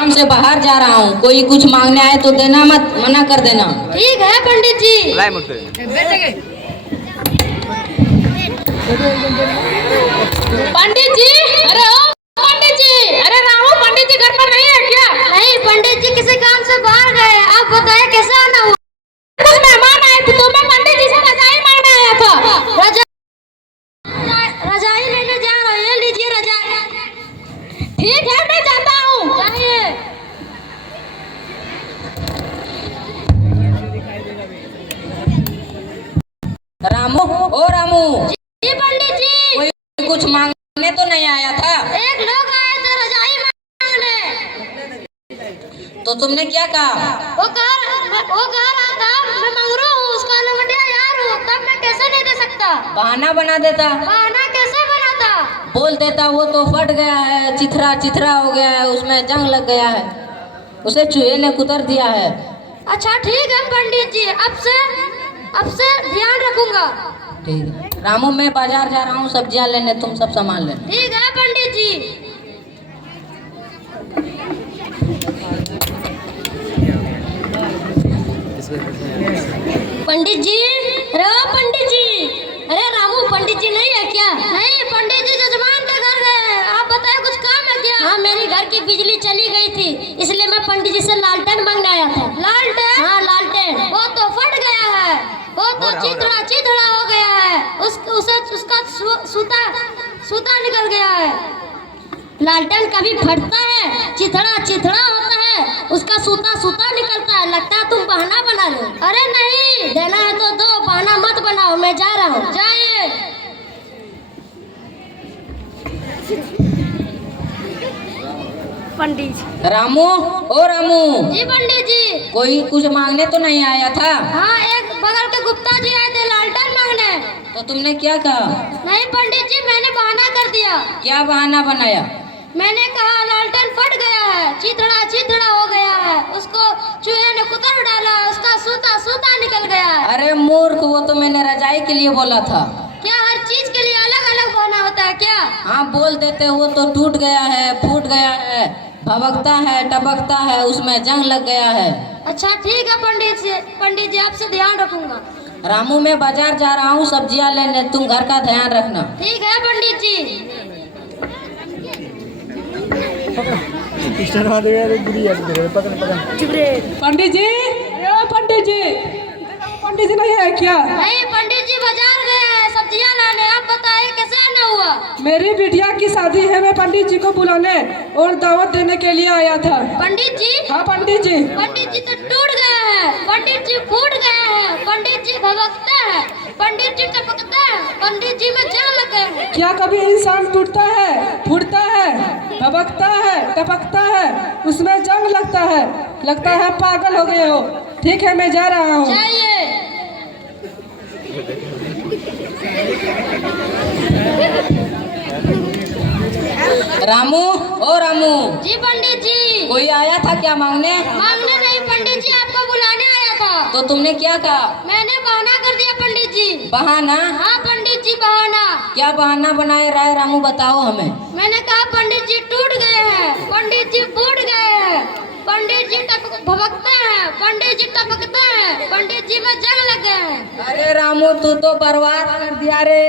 काम से बाहर जा रहा हूँ, कोई कुछ मांगने आए तो देना मत, मना कर देना। ठीक है पंडित जी। पंडित जी, अरे ओ पंडित जी, अरे रामू पंडित जी घर पर नहीं है क्या? नहीं, पंडित जी किसी काम से बाहर गए। आप बताएं कैसे आना हुआ? कुछ मेहमान आए थे तो मैं पंडित जी से रजाई मांगने आया था। रजाई लेने जा रहा हूँ, ये लीजिए रजाई। ठीक है मैं जाता हूँ। जाइए। रामू, ओ रामू, जी पंडित जी। कोई कुछ मांगने तो नहीं आया था? एक लोग आए थे रजाई मांगने। तो तुमने क्या कहा? वो कह रहा था मैं मंगरू हूँ, उसका लंगड़िया यार हूँ, तब मैं कैसे नहीं दे सकता? बहाना बना देता। बहाना कैसे बनाता? बोल देता वो तो फट गया है, चिथरा चिथरा हो गया है, उसमें जंग लग गया है, उसे चूहे ने कुतर दिया है। अच्छा ठीक है पंडित जी, अब से ध्यान रखूंगा। ठीक है रामू, मैं बाजार जा रहा हूँ सब्जियां लेने, तुम सब सामान लेना। ठीक है पंडित जी। पंडित जी, अरे ओ पंडित जी, अरे रामू पंडित जी नहीं है क्या? नहीं, पंडित जी जजमान के घर गए हैं। आप बताएं कुछ काम है क्या? हाँ, मेरी घर की बिजली चली गई थी, इसलिए मैं पंडित जी से लालटेन मांगने आया था। लालटेन? हाँ लालटेन। वो तो फट गया है, वो तो चिथड़ा चिथड़ा हो गया है, उसका सूता निकल गया है। लालटेन कभी फटता है, चिथड़ा चिथड़ा होता है, उसका सूता निकलता है। लगता है तुम बहाना बना रहे हो। अरे नहीं, देना है तो दो, बहाना मत बनाओ, मैं जा रहा हूँ। जाइए। पंडित जी। रामू, ओ रामू। जी पंडित जी। कोई कुछ मांगने तो नहीं आया था? हाँ, एक बगल के गुप्ता जी आए थे लालटेन मांगने। तो तुमने क्या कहा? नहीं पंडित जी, मैंने बहाना कर दिया। क्या बहाना बनाया? मैंने कहा लालटेन फट गया है, चिथड़ा चिथड़ा हो गया है, उसको चूहे ने कुतर डाला, उसका सूता निकल गया है। अरे मूर्ख, वो तो मैंने रजाई के लिए बोला था। क्या हर चीज के लिए अलग अलग बहाना होता है क्या? हाँ बोल देते, वो तो टूट गया है, फूट गया है, भभकता है, टपकता है, उसमें जंग लग गया है। अच्छा ठीक है पंडित जी आपसे ध्यान रखूंगा। रामू, मैं बाजार जा रहा हूँ सब्जियां लेने, तुम घर का ध्यान रखना। ठीक है पंडित जी। पंडित जी, पंडित जी नहीं है क्या? नहीं, पंडित जी बाजार गए हैं सब्जियां लाने। आप बताइए कैसे आना हुआ? मेरी बिटिया की शादी है, मैं पंडित जी को बुलाने और दावत देने के लिए आया था। पंडित जी? हाँ पंडित जी। पंडित जी तो टूट गए हैं, पंडित जी फूट गए हैं, पंडित जी भभकते हैं, पंडित जी टपकते हैं, पंडित जी में जंग लग गए हैं। क्या कभी इंसान टूटता है, फूटता है, भभकता है, टपकता है, उसमें जंग लगता है पागल हो गए हो। ठीक है मैं जा रहा हूँ। जाइए। रामू, ओ रामू। जी पंडित जी। कोई आया था क्या मांगने? मांगने नहीं पंडित जी, आपको बुलाने आया था। तो तुमने क्या कहा? मैंने बहाना कर दिया पंडित जी। बहाना? हाँ पंडित जी बहाना। क्या बहाना बनाए राय रामू, बताओ हमें। मैंने कहा पंडित जी टूट गए हैं, पंडित जी फूट गए हैं, पंडित जी भभकते हैं, पंडित जी टपकते हैं, पंडित जी में जंग लग गए हैं। अरे रामू, तू तो बर्बाद कर दिया रे।